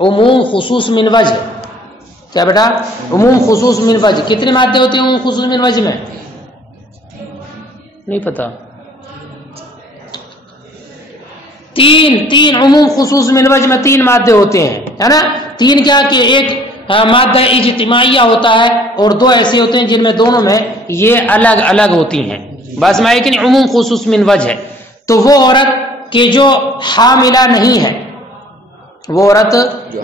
عموم خصوص من وجہ. کیا بیٹا؟ عموم خصوص من وجہ. کتنے مادے ہوتے ہیں عموم خصوص من وجہ میں؟ نہیں پتا. تین عموم خصوص من وجہ میں 3 مادے ہوتے ہیں، ہے نا. 3 کیا کہ ایک مادہ اجتماعیہ ہوتا ہے اور 2 ایسے ہوتے ہیں جن میں دونوں میں یہ الگ الگ ہوتی ہیں. بس میں کہ عموم خصوص من وجہ ہے. تو وہ عورت کہ جو حاملہ نہیں ہے، وہ عورت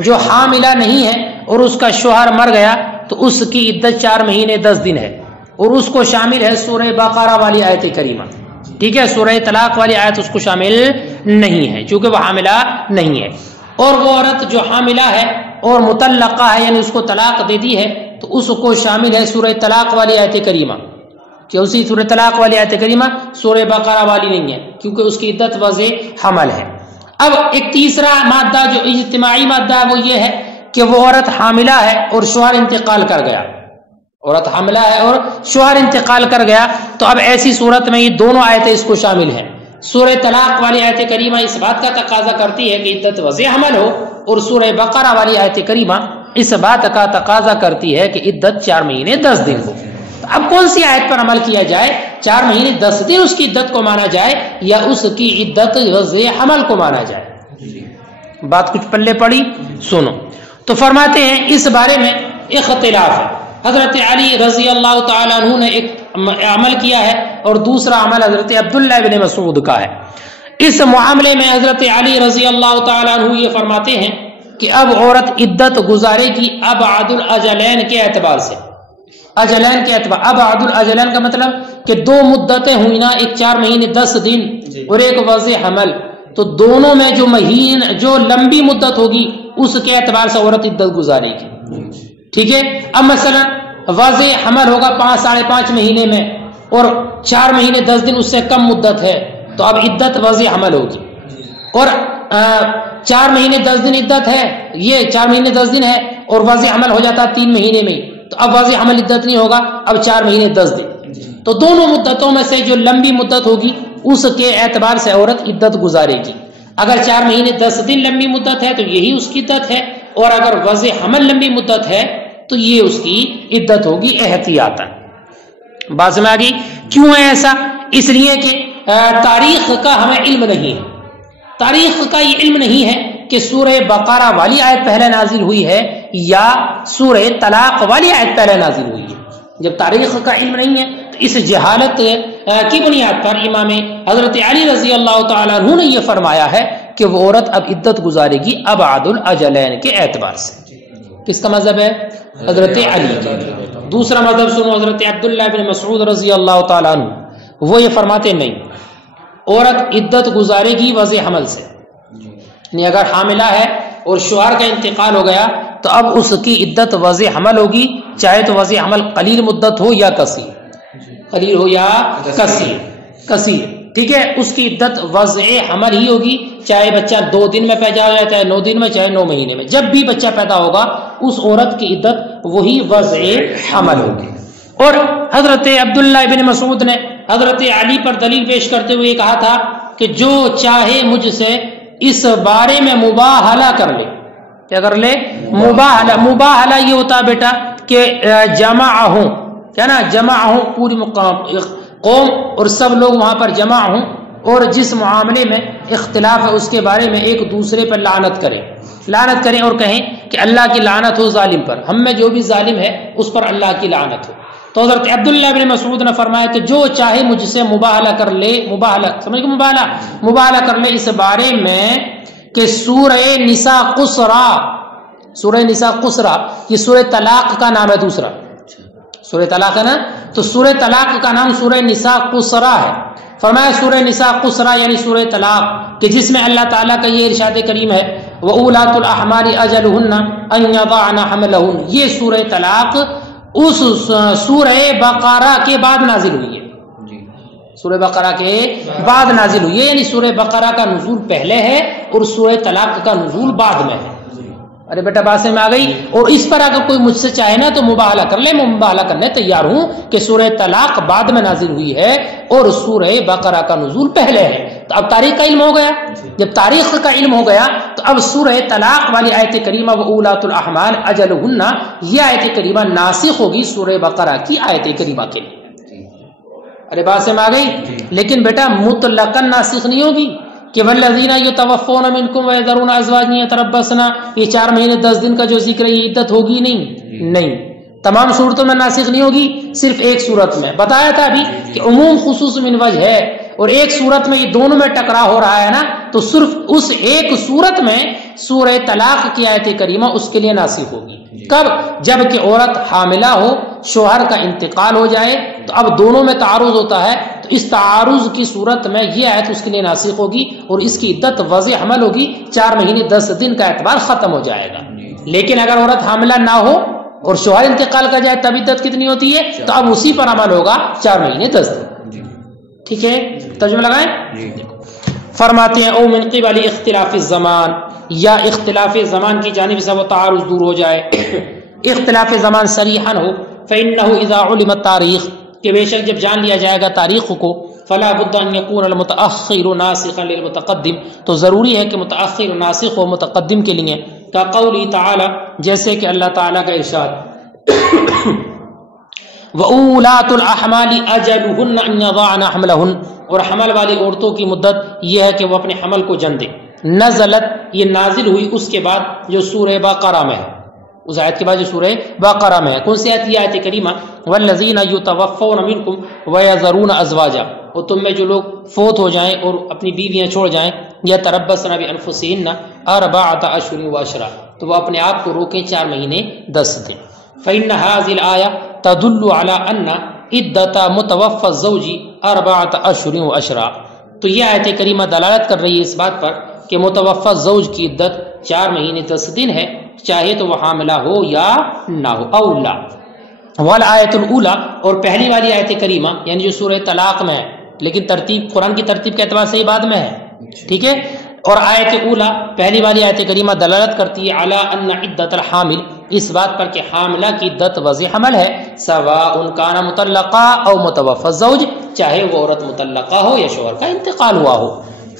جو حاملہ نہیں ہے اور اس کا شوہر مر گیا تو اس کی عدت 4 مہینے 10 دن ہے، اور اس کو شامل ہے سورہ بقرہ والی آیت کریمہ. ٹھیک ہے، سورہ طلاق والی آیت اس کو شامل نہیں ہے چونکہ وہ حاملہ نہیں ہے. اور وہ عورت جو حاملہ ہے اور مطلقہ ہے یعنی اس کو طلاق دے دی ہے تو اس کو شامل ہے سورہ طلاق والی آیت کریمہ، کہ اسی سورہ طلاق والی آیت کریمہ سورہ بقرہ والی نہیں ہے کیونکہ اس کی عدت وضع حمل ہے. اب ایک تیسرا مادہ جو اجتماعی مادہ ہے وہ یہ ہے کہ وہ عورت حاملہ ہے اور شوہر انتقال کر گیا. عورت حاملہ ہے اور شوہر انتقال کر گیا تو اب ایسی صورت میں یہ دونوں آیتیں اس کو شامل ہیں. سورہ طلاق والی آیت کریمہ اس بات کا تقاضا کرتی ہے کہ عدت وضع حمل ہو، اور سورہ بقرہ والی آیت کریمہ اس بات کا تقاضا کرتی ہے کہ عدت 4 مہینے 10 دن ہو. اب کون سی آیت پر عمل کیا جائے؟ 4 مہینے 10 دن اس کی عدت کو مانا جائے یا اس کی عدت وضع حمل کو مانا جائے؟ بات کچھ پلے پڑی، سنو. تو فرماتے ہیں اس بارے میں اختلاف ہے. حضرت علی رضی اللہ تعالی عنہ نے ایک عمل کیا ہے اور دوسرا عمل حضرت عبداللہ ابن مسعود کا ہے. اس معاملے میں حضرت علی رضی اللہ تعالی عنہ یہ فرماتے ہیں کہ اب عورت عدت گزارے گی ابعد الاجلین کے اعتبار سے. اجلین کے اعتبار، ابعد الاجلین کا مطلب کہ 2 مدتیں ہوئی نا، ایک 4 مہینے 10 دن اور ایک وضع حمل، تو دونوں میں جو لمبی مدت ہوگی اس کے اعتبار سے عورت عدت گزارے گی. ٹھیک ہے. اب مثلا واضح حمل ہوگا 5 ساڑھے 5 مہینے میں اور 4 مہینے 10 دن اس سے کم مدت ہے تو اب عدت واضح حمل ہوگی. اور 4 مہینے 10 دن عدت ہے، یہ 4 مہینے 10 دن ہے اور واضح حمل ہو جاتا 3 مہینے میں تو اب واضح حمل عدت نہیں ہوگا، اب 4 مہینے 10 دن. تو دونوں مدتوں میں سے جو لمبی مدت ہوگی اس کے اعتبار سے عورت عدت گزارے گی. اگر 4 مہینے 10 دن لمبی مدت ہے تو یہی اس کی عدت ہے، اور اگر وضع حمل لمبی مدت ہے تو یہ اس کی عدت ہوگی احتیاطاً. بات میں آ گئی. کیوں ہے ایسا؟ اس لیے کہ تاریخ کا ہمیں علم نہیں ہے. تاریخ کا یہ علم نہیں ہے کہ سورہ بقرہ والی آیت پہلے نازل ہوئی ہے یا سورہ طلاق والی آیت پہلے نازل ہوئی ہے. جب تاریخ کا علم نہیں ہے تو اس جہالت کی بنیاد پر امام حضرت علی رضی اللہ تعالیٰ عنہ نے یہ فرمایا ہے کہ وہ عورت اب عدت گزارے گی ابعد الاجلین کے اعتبار سے. کس کا مذہب ہے؟ حضرت علی کا. دوسرا مذہب سنو، حضرت عبداللہ بن مسعود رضی اللہ تعالیٰ عنہ، وہ یہ فرماتے نہیں، عورت عدت گزارے گی وضع حمل سے. یعنی اگر حاملہ ہے اور شوہر کا انتقال ہو گیا تو اب اس کی عدت وضع حمل ہوگی، چاہے تو وضع حمل قلیل مدت ہو یا کثیر، قلیل ہو یا کثیر. ٹھیک ہے، اس کی عدت وضع حمل ہی ہوگی، چاہے بچہ 2 دن میں پیدا ہو جائے، چاہے 9 دن میں، چاہے 9 مہینے میں. جب بھی بچہ پیدا ہوگا اس عورت کی عدت وہی وضع حمل ہوگی. اور حضرت عبداللہ ابن مسعود نے حضرت علی پر دلیل پیش کرتے ہوئے کہا تھا کہ جو چاہے مجھ سے اس بارے میں مباہلہ کر لے. کیا کر لے؟ مباہلہ یہ ہوتا بیٹا کہ جمع ہوں، کیا نا، جمع ہوں، پوری قوم اور سب لوگ وہاں پر جمع ہوں اور جس معاملے میں اختلاف ہے اس کے بارے میں ایک دوسرے پر لعنت کریں اور کہیں کہ اللہ کی لعنت ہو ظالم پر، ہم میں جو بھی ظالم ہے اس پر اللہ کی لعنت ہو. تو حضرت عبداللہ بن مسعود نے فرمایا کہ جو چاہے مجھ سے مباہلہ کر لے، سمجھ گئے مباہلہ کر لے اس بارے میں کہ سورہ نساء قصرہ یہ سورہ طلاق کا نام ہے. دوسرا سورہ طلاق ہے نا، تو سورہ طلاق کا نام سورہ نساء قصرہ ہے. فرمایا سورہ نساء قصرہ یعنی سورہ طلاق، کہ جس میں اللہ تعالیٰ کا یہ ارشاد کریم ہے وَأُولَاتُ الْأَحْمَالِ أَجَلُهُنَّ أَن يَضَعْنَ حَمْلَهُنَّ، یہ سورہ طلاق اس سورہ بقرہ کے بعد نازل ہوئی ہے. سورہ بقرہ کے بعد نازل ہوئی ہے، یعنی سورہ بقرہ کا نزول پہلے ہے اور سورہ طلاق کا نزول بعد میں ہے. ارے بیٹا بات میں آ گئی. اور اس پر اگر کوئی مجھ سے چاہے نا تو مباہلہ کر لے، میں مباہلہ کرنے تیار ہوں کہ سورہ طلاق بعد میں نازل ہوئی ہے اور سورہ بقرہ کا نزول پہلے ہے. تو اب تاریخ کا علم ہو گیا. جب تاریخ کا علم ہو گیا تو اب سورہ طلاق والی آیت کریمہ وَأُولَاتُ الْأَحْمَالِ أَجَلُهُنَّ یہ آیت کریمہ ناسخ ہوگی سورہ بقرہ کی آیت کریمہ کے لیے. ارے بات سمجھ آ گئی؟ لیکن بیٹا مطلقاً ناسخ نہیں ہوگی کہ والذین یتوفون منکم ویذرون ازواجا یتربصن، یہ 4 مہینے 10 دن کا جو ذکر ہے یہ عدت ہوگی نہیں. تمام صورتوں میں ناسخ نہیں ہوگی، صرف ایک صورت میں بتایا تھا ابھی کہ عموم خصوص من وجہ ہے، اور ایک صورت میں یہ دونوں میں ٹکرا ہو رہا ہے نا، تو صرف اس ایک صورت میں سورہ طلاق کی آیت کریمہ اس کے لیے ناسخ ہوگی. کب؟ جب کہ عورت حاملہ ہو، شوہر کا انتقال ہو جائے، تو اب دونوں میں تعارض ہوتا ہے، تو اس تعارض کی صورت میں یہ آیت اس کے لیے ناسخ ہوگی اور اس کی عدت وضع حمل ہوگی، 4 مہینے 10 دن کا اعتبار ختم ہو جائے گا. لیکن اگر عورت حاملہ نہ ہو اور شوہر انتقال کر جائے تب عدت کتنی ہوتی ہے؟ تو اب اسی پر عمل ہوگا 4 مہینے 10 دن. ٹھیک ہے، ترجمہ لگائیں. فرماتے ہیں او من قبل اختلاف الزمان، یا اختلاف زمان کی جانب سے وہ تعارض دور ہو جائے، اختلاف زمان صریحا ہو، فإنه اذا علم التاریخ، کہ بے شک جب جان لیا جائے گا تاریخ کو، فلا بد ان يكون المتأخر ناسخا للمتقدم، تو ضروری ہے کہ متأخر ناسخ ہو متقدم کے لیے. کا قولی تعالی، جیسے کہ اللہ تعالیٰ کا ارشاد وَأُولَاتُ الْأَحْمَالِ أَجَلُهُنَّ أَن يَضَعْنَ حَمْلَهُنَّ، اور حمل والی عورتوں کی مدت یہ ہے کہ وہ اپنے حمل کو جن دیں. نزلت، یہ نازل ہوئی اس کے بعد جو سورہ بقرہ میں ہے، اس آیت کے بعد جو سورہ بقرہ میں ہے. کون سی آیت؟ یہ آیت کریمہ وَالَّذِينَ يُتَوَفَّوْنَ مِنْكُمْ وَيَذَرُونَ أَزْوَاجًا، اور تم میں جو لوگ فوت ہو جائیں اور اپنی بیویاں چھوڑ جائیں، يَتَرَبَّصْنَ بِأَنفُسِهِنَّ أَرْبَعَةَ أَشْهُرٍ وَعَشْرًا، تو وہ اپنے آپ کو روکیں 4 مہینے 10 دن. فإن هذه الآية تدل على أن عدة متوفى الزوج 4 أشهر وعشرا، تو یہ آیت کریمہ دلالت کر رہی ہے اس بات پر کہ متوفى زوج کی عدت 4 مہینے 10 دن ہے، چاہے تو وہ حاملہ ہو یا نہ ہو. اولا والآیت الاولی، اور پہلی والی آیت کریمہ یعنی جو سورہ طلاق میں ہے، لیکن ترتیب قرآن کی ترتیب کے اعتبار سے یہ بعد میں ہے. ٹھیک ہے، اور آیت اولا پہلی والی آیت کریمہ دلالت کرتی ہے علی ان عدت الحامل، اس بات پر کہ حاملہ کی عدت وضع حمل ہے، سواء کان مطلقہ او متوفى الزوج، چاہے وہ عورت مطلقہ ہو یا شوہر کا انتقال ہوا ہو.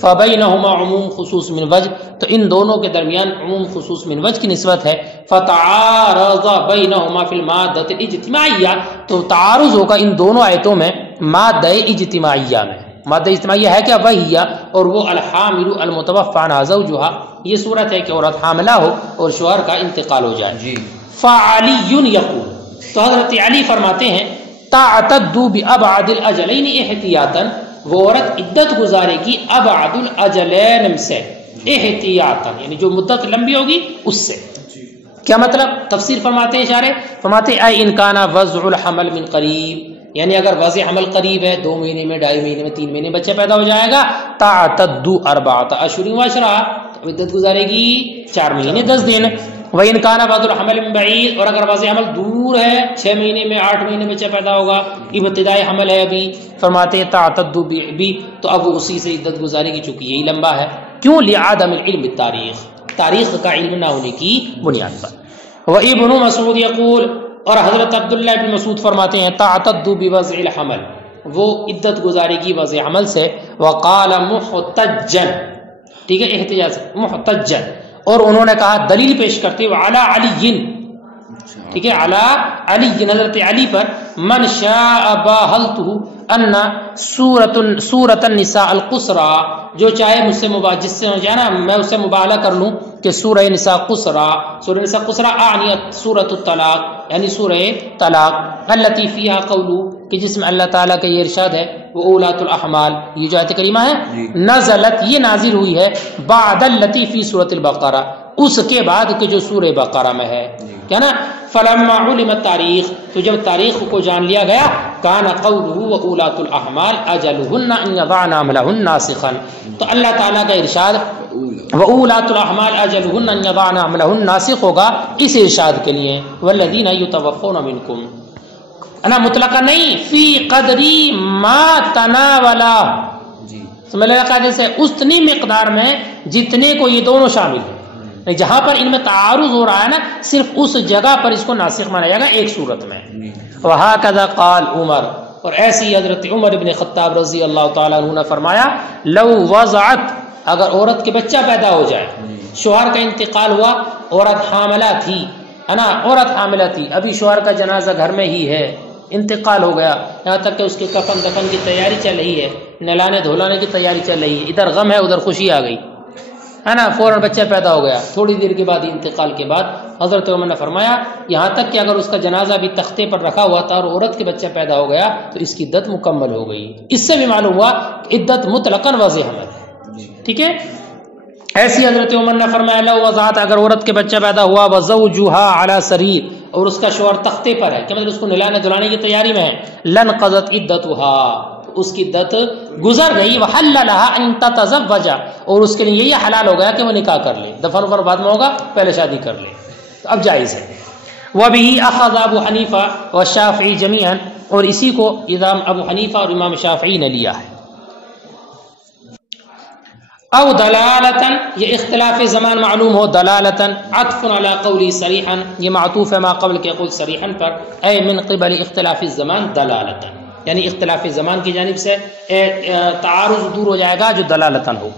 فبینہما عموم خصوص من وجہ، تو ان دونوں کے درمیان عموم خصوص من وجہ کی نسبت ہے. فتعارض بینہما فی المادۃ الاجتماعیہ، تو تعارض ہوگا ان دونوں آیتوں میں مادہ اجتماعیہ میں. مادہ اجتماعیہ ہے کیا؟ وہی، اور وہ الحامل المتوفى عنہا زوجہا، یہ صورت ہے کہ عورت حاملہ ہو اور شوہر کا انتقال ہو جائے. فعلی یقول، تو حضرت علی فرماتے ہیں تعتد بابعد الاجلین احتیاطا، وہ عورت عدت گزارے گی ابعد الاجلین سے احتیاطا، یعنی جو مدت لمبی ہوگی اس سے. کیا مطلب؟ تفسیر فرماتے ہیں اشارے، فرماتے ہیں اے ان کان وضع الحمل من قریب، یعنی اگر وضع حمل قریب ہے 2 مہینے میں 2.5 مہینے میں 3 مہینے بچہ پیدا ہو جائے گا، تعتد 4 اشہر وعشرا، عدت گزارے گی 4 مہینے 10 دن. وَإِنْ كَانَ وَضْعُ الْحَمْلِ مِنْ بَعِيدٍ، اور اگر وضع حمل دور ہے 6 مہینے میں 8 مہینے بچہ پیدا ہوگا، ابتدائی حمل ہے ابھی، فرماتے ہیں تعتد بھی، تو اب وہ اسی سے عدت گزارے گی چونکہ یہی لمبا ہے. کیوں؟ لعدم العلم بالتاریخ، تاریخ کا علم نہ ہونے کی بنیاد پر. وابن مسعود یقول، اور حضرت عبداللہ ابن مسعود فرماتے ہیں تعتد بوضع الحمل، وہ عدت گزارے گی وضع حمل سے. وقال محتجن، ٹھیک ہے، احتجاج سے محتجن، اور انہوں نے کہا دلیل پیش کرتے ہوئے علی علی، ٹھیک ہے، علی علی، حضرت علی پر، من شاء باہلتہ ان سورۃ النساء القصرى، جو چاہے مجھ سے جس سے جانا میں اس سے مبالغہ کر لوں کہ سورہ نساء قصرى، سورہ نساء قصرى اعنیت سورۃ الطلاق، یعنی سورہ طلاق، التي فيها قولو، کہ جس میں اللہ تعالیٰ کا یہ ارشاد ہے وَأُولَاتُ الْأَحْمَالِ، یہ جو آیت کریمہ ہے نزلت، یہ نازل ہوئی ہے بعد التي فی سورۃ البقرہ، اس کے بعد کہ جو سورہ بقرہ میں ہے، کیا نا. فلما علم التاریخ، تو جب تاریخ کو جان لیا گیا، کان قولہ وَأُولَاتُ الْأَحْمَالِ أَجَلُهُنَّ أَن يَضَعْنَ حَمْلَهُنَّ ناسخا، تو اللہ تعالیٰ کا ارشاد وَأُولَاتُ الْأَحْمَالِ أَجَلُهُنَّ أَن يَضَعْنَ حَمْلَهُنَّ ناسخ ہوگا اس ارشاد کے لیے. وَالَّذِينَ يُتَوَفَّوْنَ مِنْكُمْ، انا مطلقہ نہیں، فی قدری ما تناولا، سمجھ لگا قاعدے سے، اتنی مقدار میں جتنے کو یہ دونوں شامل ہیں. جہاں پر ان میں تعارض ہو رہا ہے نا، صرف اس جگہ پر اس کو ناسخ مانا جائے گا ایک صورت میں. وہکذا قال عمر، اور ایسی حضرت عمر ابن خطاب رضی اللہ تعالیٰ عنہ نے فرمایا لو وضعت اگر عورت کے بچہ پیدا ہو جائے، شوہر کا انتقال ہوا، عورت حاملہ تھی، ہے نا، عورت حاملہ تھی، ابھی شوہر کا جنازہ گھر میں ہی ہے، انتقال ہو گیا، یہاں تک کہ اس کے کفن دفن کی تیاری چل رہی ہے، نہلانے دھولانے کی تیاری چل رہی ہے، ادھر غم ہے ادھر خوشی آ گئی، ہے نا، فوراً بچہ پیدا ہو گیا، تھوڑی دیر کے بعد انتقال کے بعد حضرت عمر نے فرمایا یہاں تک کہ اگر اس کا جنازہ بھی تختے پر رکھا ہوا تھا اور عورت کے بچہ پیدا ہو گیا تو اس کی عدت مکمل ہو گئی۔ اس سے بھی معلوم ہوا کہ عدت مطلقاً واضح حمل ہے، ٹھیک ہے۔ ایسی حضرت عمر نے فرمایا لو وضعت، اگر عورت کے بچہ پیدا ہوا، وزوجها علی سریر، اور اس کا شوہر تختے پر ہے، کہ مطلب اس کو نہلانے دھلانے کی تیاری میں ہے، لنقضت عدتها، اس کی عدت گزر گئی، وحل لها ان تتزوج، اور اس کے لیے یہ حلال ہو گیا کہ وہ نکاح کر لے، دفن وفن بعد میں ہوگا، پہلے شادی کر لے، تو اب جائز ہے۔ وبه اخذ ابو حنیفہ والشافعی جميعا، اور اسی کو امام ابو حنیفہ اور امام شافعی نے لیا ہے۔ او دلالتاً، یہ اختلاف زمان معلوم ہو، دلالتاً عطف علی قولی صریحا، یہ معطوف ہے ما قبل کے قول صریحا پر، اے من قبل اختلاف الزمان دلالتاً، یعنی اختلاف زمان کی جانب سے تعارض دور ہو جائے گا جو دلالتاً ہو۔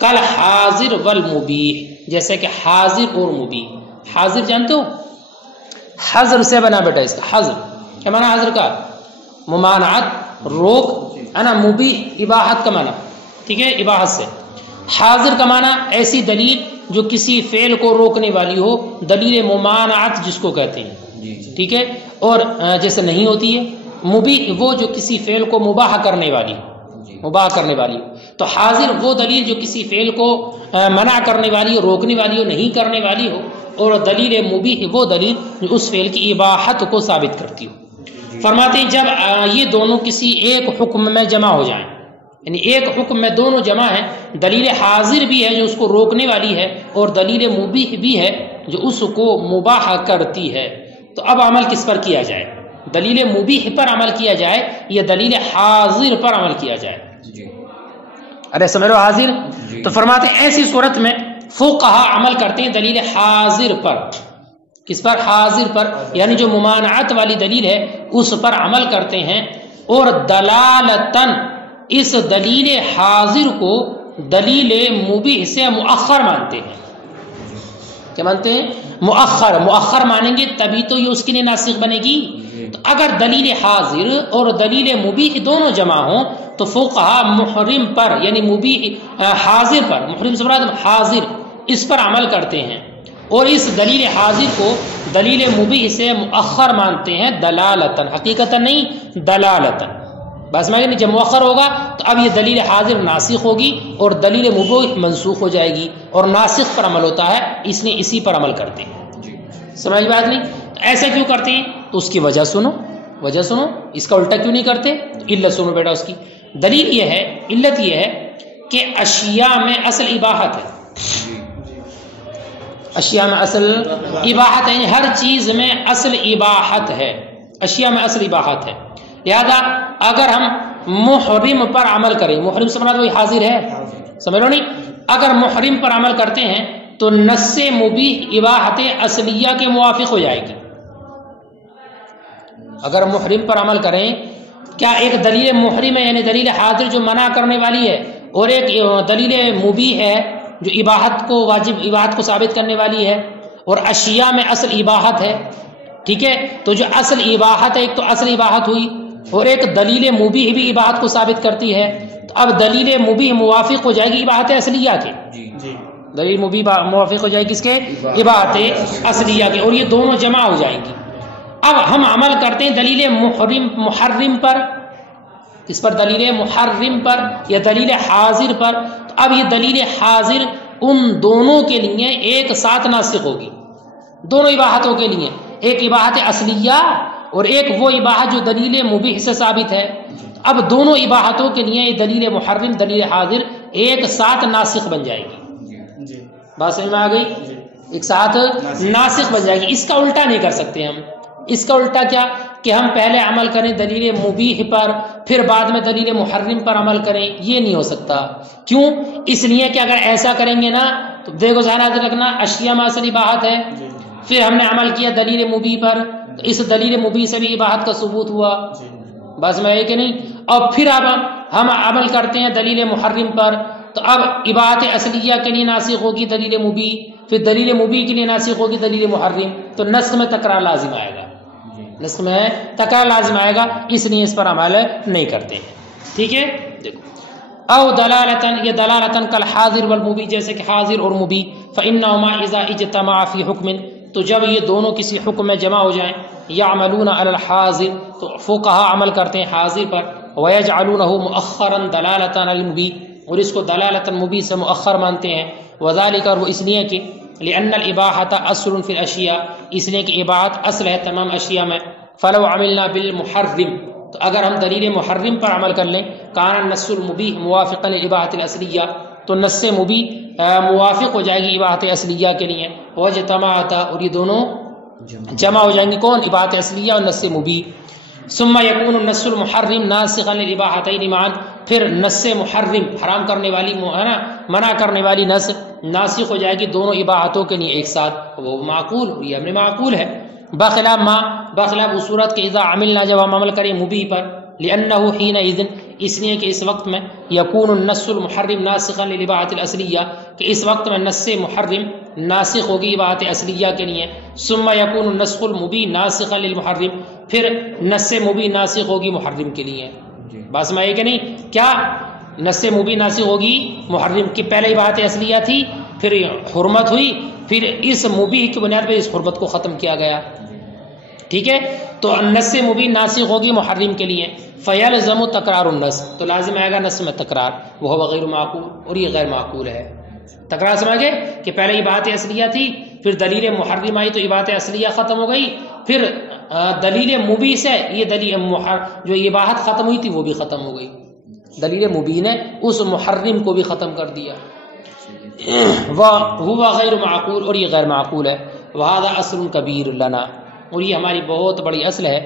کل حاضر والمبیح، جیسے کہ حاضر اور مبیح۔ حاضر جانتے ہو؟ حضر سے بنا بیٹا اس کا، حضر کیا معنی حضر کا؟ ممانعت، روک، ہے نا، مبیح اباحت کا معنی، ٹھیک ہے، اباحت سے۔ حاضر کا معنی ایسی دلیل جو کسی فعل کو روکنے والی ہو، دلیل ممانعت جس کو کہتے ہیں، ٹھیک ہے، اور جیسے نہیں ہوتی ہے۔ مبیح وہ جو کسی فعل کو مباح کرنے والی ہو، مباح کرنے والی ہو۔ تو حاضر وہ دلیل جو کسی فعل کو منع کرنے والی ہو، روکنے والی ہو، نہیں کرنے والی ہو، اور دلیل مبیح وہ دلیل جو اس فعل کی اباحت کو ثابت کرتی ہو۔ فرماتے ہیں جب یہ دونوں کسی ایک حکم میں جمع ہو جائیں، یعنی ایک حکم میں دونوں جمع ہیں، دلیل حاضر بھی ہے جو اس کو روکنے والی ہے، اور دلیل مبیح بھی ہے جو اس کو مباح کرتی ہے، تو اب عمل کس پر کیا جائے؟ دلیل مبیح پر عمل کیا جائے یا دلیل حاضر پر عمل کیا جائے؟ ارے سمجھ لو حاضر، تو فرماتے ہیں ایسی صورت میں فقہا عمل کرتے ہیں دلیل حاضر پر۔ کس پر؟ حاضر پر، یعنی جو ممانعت والی دلیل ہے اس پر عمل کرتے ہیں، اور دلالتاً اس دلیل حاضر کو دلیل مبیح سے مؤخر مانتے ہیں۔ کیا مانتے ہیں؟ مؤخر، مؤخر مانیں گے تبھی تو یہ اس کے لیے ناسخ بنے گی۔ تو اگر دلیل حاضر اور دلیل مبیح دونوں جمع ہوں تو فقہا محرم پر، یعنی مبیح حاضر پر، محرم سے مراد حاضر، اس پر عمل کرتے ہیں، اور اس دلیل حاضر کو دلیل مبیح سے مؤخر مانتے ہیں، دلالتاً، حقیقتاً نہیں، دلالتاً۔ بس میں جب مؤخر ہوگا تو اب یہ دلیل حاضر ناسخ ہوگی اور دلیل مبیح منسوخ ہو جائے گی، اور ناسخ پر عمل ہوتا ہے، اس لیے اسی پر عمل کرتے ہیں۔ سمجھ بات نہیں؟ تو ایسا کیوں کرتے ہیں؟ تو اس کی وجہ سنو، وجہ سنو، اس کا الٹا کیوں نہیں کرتے؟ تو علت سنو بیٹا اس کی۔ دلیل یہ ہے، علت یہ ہے کہ اشیاء میں اصل اباحت ہے، اشیاء میں اصل اباحت ہے، ہر چیز میں اصل اباحت ہے، اشیاء میں اصل اباحت ہے۔ لہذا اگر ہم محرم پر عمل کریں، محرم سے مراد وہی حاضر ہے، سمجھ لو نہیں، اگر محرم پر عمل کرتے ہیں تو نص مبیح اباحت اصلیہ کے موافق ہو جائے گی۔ اگر محرم پر عمل کریں، کیا ایک دلیل محرم ہے یعنی دلیل حاضر جو منع کرنے والی ہے، اور ایک دلیل مبیح ہے جو اباحت کو واجب، اباحت کو ثابت کرنے والی ہے، اور اشیاء میں اصل اباحت ہے، ٹھیک ہے، تو جو اصل اباحت ہے، ایک تو اصل اباحت ہوئی، اور ایک دلیل مبیح بھی اباحت کو ثابت کرتی ہے، تو اب دلیل مبیح موافق ہو جائے گی اباحت اصلیہ کے، دلیل مبیح موافق ہو جائے گی کس کے؟ اباحت اصلیہ کے، اور یہ دونوں جمع ہو جائیں گی۔ اب ہم عمل کرتے ہیں دلیل محرم پر، اس پر دلیل محرم پر یا دلیل حاضر پر، تو اب یہ دلیل حاضر ان دونوں کے لیے ایک ساتھ ناسخ ہوگی، دونوں اباحتوں کے لیے، ایک اباحت اصلیہ اور ایک وہ اباحت جو دلیل مبیح سے ثابت ہے۔ اب دونوں اباحتوں کے لیے دلیل محرم، دلیل حاضر ایک ساتھ ناسخ بن جائے گی۔ بات سمجھ میں آ گئی؟ ایک ساتھ ناسخ بن جائے گی۔ اس کا الٹا نہیں کر سکتے ہم۔ اس کا الٹا کیا کہ ہم پہلے عمل کریں دلیل مبیح پر، پھر بعد میں دلیل محرم پر عمل کریں، یہ نہیں ہو سکتا۔ کیوں؟ اس لیے کہ اگر ایسا کریں گے نا تو دیکھو ذہن یاد رکھنا، اشیاء میں اصل اباحت ہے، پھر ہم نے عمل کیا دلیل مبیح پر، تو اس دلیل مبیح سے بھی اباحت کا ثبوت ہوا، بس میں ہے کہ نہیں، اور پھر اب ہم عمل کرتے ہیں دلیل محرم پر، تو اب اباحت اصلیہ کے لیے ناسخ ہوگی دلیل مبی، پھر دلیل مبی کے لیے ناسخ ہوگی دلیل محرم، تو نسخ میں تکرار لازم آئے گا، نسخ میں تکرار لازم آئے گا، اس لیے اس پر عمل نہیں کرتے ہیں. ٹھیک ہے. دیکھو او دلالتن، یہ دلالتن کل حاضر والمبی، جیسے کہ حاضر اور مبی، فإنهما اذا اجتمعا فی حکم، تو جب یہ دونوں کسی حکم میں جمع ہو جائیں، یعملون علی الحاضر، تو فقہا عمل کرتے ہیں حاضر پر، ویجعلونہ مؤخرا دلالتا علی المبی، اور اس کو دلالتا مبی سے مؤخر مانتے ہیں. وذالک، اور وہ اس لیے کہ لأن الاباحۃ اصل فی الاشیاء، اس لیے کہ اباحت اصل ہے تمام اشیاء میں. فلو عملنا بالمحرم، تو اگر ہم دلیل محرم پر عمل کر لیں، کان النص المبیح موافقا للاباحۃ الاصلیہ، تو نص مبی موافق ہو جائے گی اباحت اصلیہ کے لیے. وجتمعتا، اور یہ دونوں جمع ہو جائیں گے، کون؟ اباحت اصلیہ اور نص مبی. ثم یکون النص المحرم ناسخا للاباحتین معا، پھر نص محرم حرام کرنے والی منع کرنے والی نص ناسخ ہو جائے گی دونوں اباحتوں کے لیے ایک ساتھ. وہ معقول، یہ امر معقول ہے. بخلاف ما، بخلاف اس صورت کے اذا عملنا، جب ہم عمل کریں مبی پر، لانہ حینئذ، اس لیے کہ اس وقت میں یکون النص المحرم ناسخا للاباحۃ الاصلیہ، کہ اس وقت میں نص محرم ناسخ ہوگی اباحت اصلیہ کے لیے. ثم یکون النص المبی ناسخا للمحرم، پھر نص مبی ناسخ ہوگی محرم کے لیے. بات سمجھے کہ نہیں؟ کیا نص مبی ناسخ ہوگی محرم کی؟ پہلے اباحت اصلیہ تھی، پھر حرمت ہوئی، پھر اس مبی کی بنیاد پر اس حرمت کو ختم کیا گیا. ٹھیک ہے. تو نص مبی ناسخ ہوگی محرم کے لیے. فیلزم تکرار النص، تو لازم آئے گا نص میں تکرار. وہ غیر معقول، اور یہ غیر معقول ہے. تکرار سمجھ گئے کہ پہلے اباحت اصلیہ تھی، پھر دلیل محرم آئی تو اباحت اصلیہ ختم ہو گئی، پھر دلیل مبی سے یہ دلیل جو اباحت ختم ہوئی تھی وہ بھی ختم ہو گئی. دلیل مبی نے اس محرم کو بھی ختم کر دیا. وہ غیر معقول، اور یہ غیر معقول ہے. وہذا اصل کبیر لنا، اور یہ ہماری بہت بڑی اصل ہے.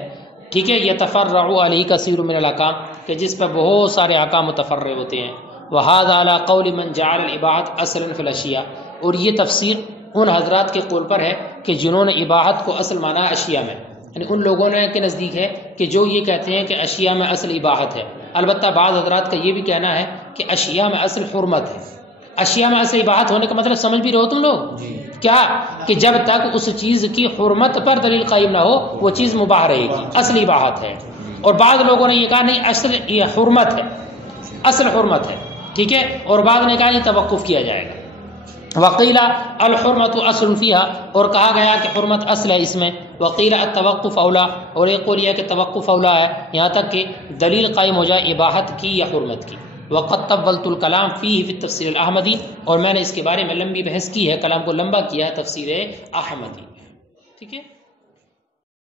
ٹھیک ہے. یتفرع علیہ کثیر من الاحکام، کہ جس پر بہت سارے احکام متفرع ہوتے ہیں. وہذا علی قول من جعل الاباحۃ اصلا فی الاشیاء، اور یہ تفسیر ان حضرات کے قول پر ہے کہ جنہوں نے اباحت کو اصل مانا اشیاء میں، یعنی ان لوگوں نے کے نزدیک ہے کہ جو یہ کہتے ہیں کہ اشیاء میں اصل اباحت ہے. البتہ بعض حضرات کا یہ بھی کہنا ہے کہ اشیاء میں اصل حرمت ہے. اشیاء میں اصل اباحت ہونے کا مطلب سمجھ بھی رہے ہو تم لوگ؟ کیا کہ جب تک اس چیز کی حرمت پر دلیل قائم نہ ہو وہ چیز مباح رہے گی، اصل اباحت ہے. اور بعض لوگوں نے یہ کہا نہیں، اصل یہ حرمت ہے، اصل حرمت ہے. ٹھیک ہے. اور بعض نے کہا یہ توقف کیا جائے گا. وقیل الحرمت اصل فیہا، اور کہا گیا کہ حرمت اصل ہے اس میں. وقیل التوقف اولا، اور ایک قول یہ کہ توقف اولا ہے، یہاں تک کہ دلیل قائم ہو جائے اباحت کی یا حرمت کی. وقد طولت الکلام فیہ فی التفسیر الاحمدی، اور میں نے اس کے بارے میں لمبی بحث کی ہے، کلام کو لمبا کیا ہے تفسیر احمدی. ٹھیک ہے.